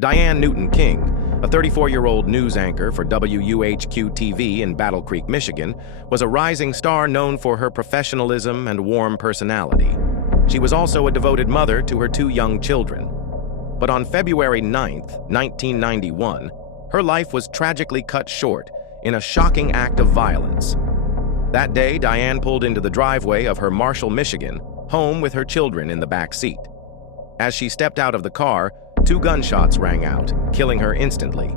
Diane Newton King, a 34-year-old news anchor for WUHQ-TV in Battle Creek, Michigan, was a rising star known for her professionalism and warm personality. She was also a devoted mother to her two young children. But on February 9, 1991, her life was tragically cut short in a shocking act of violence. That day, Diane pulled into the driveway of her Marshall, Michigan, home with her children in the back seat. As she stepped out of the car, two gunshots rang out, killing her instantly.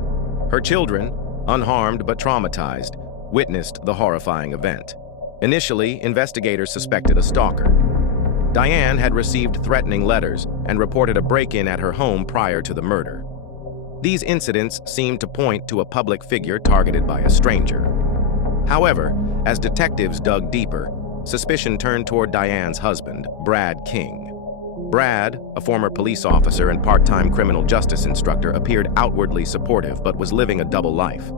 Her children, unharmed but traumatized, witnessed the horrifying event. Initially, investigators suspected a stalker. Diane had received threatening letters and reported a break-in at her home prior to the murder. These incidents seemed to point to a public figure targeted by a stranger. However, as detectives dug deeper, suspicion turned toward Diane's husband, Brad King. Brad, a former police officer and part-time criminal justice instructor, appeared outwardly supportive but was living a double life.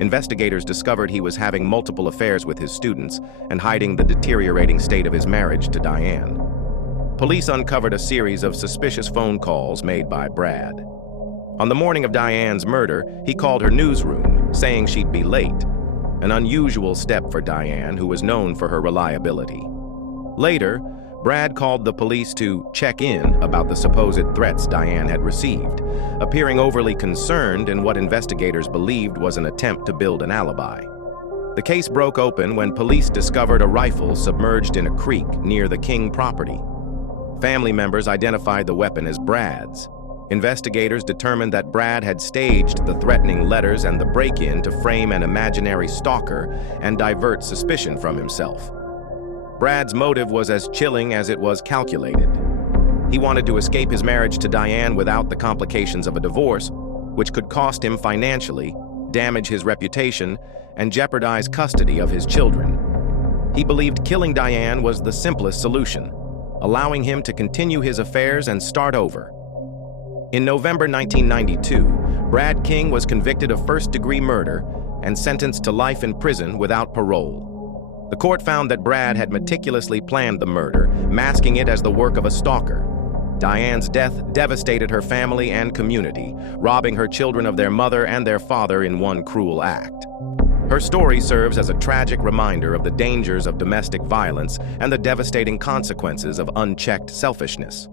Investigators discovered he was having multiple affairs with his students and hiding the deteriorating state of his marriage to Diane. Police uncovered a series of suspicious phone calls made by Brad. On the morning of Diane's murder, he called her newsroom, saying she'd be late, an unusual step for Diane, who was known for her reliability. Later, Brad called the police to check in about the supposed threats Diane had received, appearing overly concerned in what investigators believed was an attempt to build an alibi. The case broke open when police discovered a rifle submerged in a creek near the King property. Family members identified the weapon as Brad's. Investigators determined that Brad had staged the threatening letters and the break-in to frame an imaginary stalker and divert suspicion from himself. Brad's motive was as chilling as it was calculated. He wanted to escape his marriage to Diane without the complications of a divorce, which could cost him financially, damage his reputation, and jeopardize custody of his children. He believed killing Diane was the simplest solution, allowing him to continue his affairs and start over. In November 1992, Brad King was convicted of first-degree murder and sentenced to life in prison without parole. The court found that Brad had meticulously planned the murder, masking it as the work of a stalker. Diane's death devastated her family and community, robbing her children of their mother and their father in one cruel act. Her story serves as a tragic reminder of the dangers of domestic violence and the devastating consequences of unchecked selfishness.